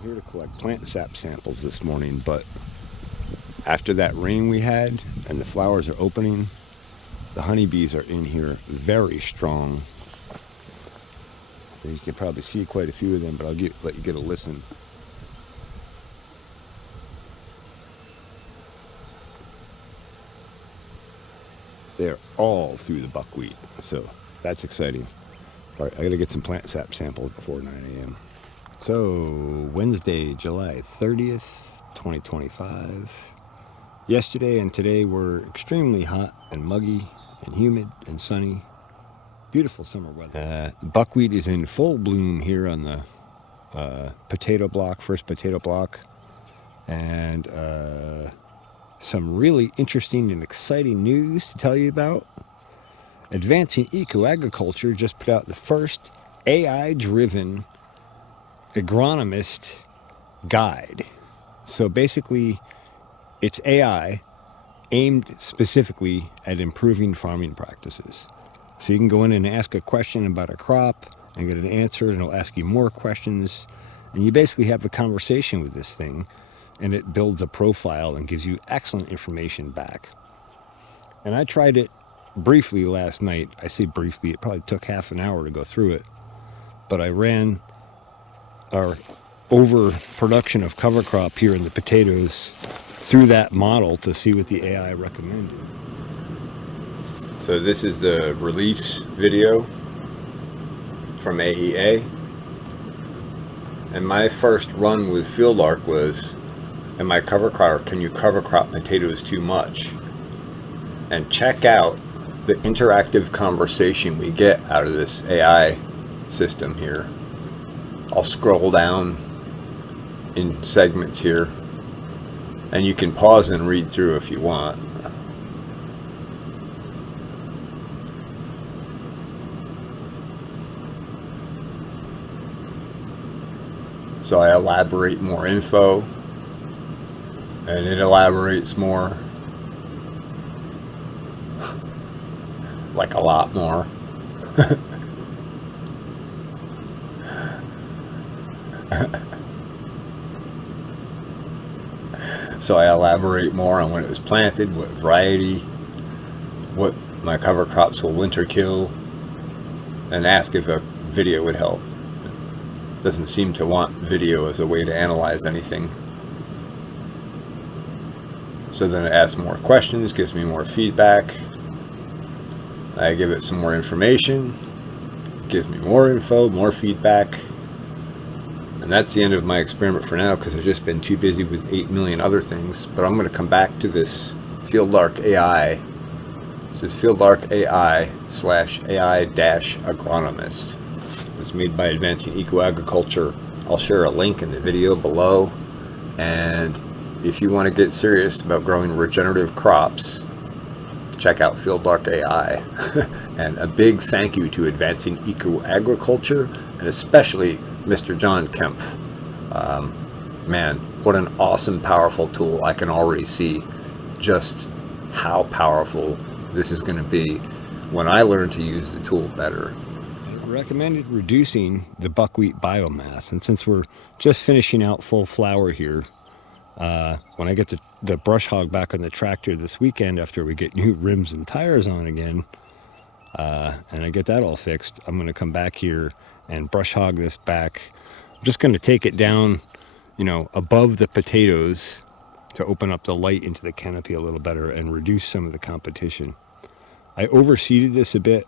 I'm here to collect plant sap samples this morning, but after that rain we had and the flowers are opening, the honeybees are in here very strong. You can probably see quite a few of them, but I'll let you get a listen. They're all through the buckwheat, so that's exciting. All right, I gotta get some plant sap samples before 9 a.m. So, Wednesday, July 30th, 2025. Yesterday and today were extremely hot and muggy and humid and sunny. Beautiful summer weather. The buckwheat is in full bloom here on the potato block, first potato block. And some really interesting and exciting news to tell you about. Advancing Eco-Agriculture just put out the first AI-driven agronomist guide. So basically, it's AI aimed specifically at improving farming practices. So you can go in and ask a question about a crop and get an answer, and it'll ask you more questions. And you basically have a conversation with this thing, and it builds a profile and gives you excellent information back. And I tried it briefly last night. I say briefly, it probably took half an hour to go through it. But I ran our overproduction of cover crop here in the potatoes through that model to see what the AI recommended. So this is the release video from AEA. And my first run with Fieldlark was, can you cover crop potatoes too much? And check out the interactive conversation we get out of this AI system here. I'll scroll down in segments here, and you can pause and read through if you want. So I elaborate more info, and it elaborates more, like a lot more. So I elaborate more on when it was planted, what variety, what my cover crops will winter kill, and ask if a video would help. It doesn't seem to want video as a way to analyze anything. So then it asks more questions, gives me more feedback. I give it some more information, it gives me more info, more feedback. And that's the end of my experiment for now, because I've just been too busy with 8 million other things. But I'm going to come back to this Fieldlark AI. This is Fieldlark AI /AI-agronomist. It's made by Advancing Eco-Agriculture. I'll share a link in the video below. And if you want to get serious about growing regenerative crops, check out Fieldlark AI. And a big thank you to Advancing Eco-Agriculture, and especially Mr. John Kempf. Man, what an awesome, powerful tool. I can already see just how powerful this is going to be when I learn to use the tool better. It recommended reducing the buckwheat biomass, and since we're just finishing out full flower here, when I get the brush hog back on the tractor this weekend after we get new rims and tires on again, and I get that all fixed, I'm going to come back here and brush hog this back. I'm just going to take it down, above the potatoes to open up the light into the canopy a little better and reduce some of the competition. I overseeded this a bit.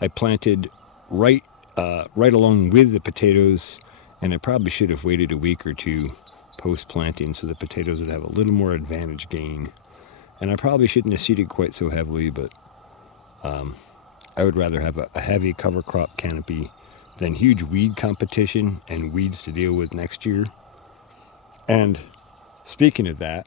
I planted right along with the potatoes, and I probably should have waited a week or two post-planting so the potatoes would have a little more advantage gain. And I probably shouldn't have seeded quite so heavily, but I would rather have a heavy cover crop canopy than huge weed competition and weeds to deal with next year. And speaking of that,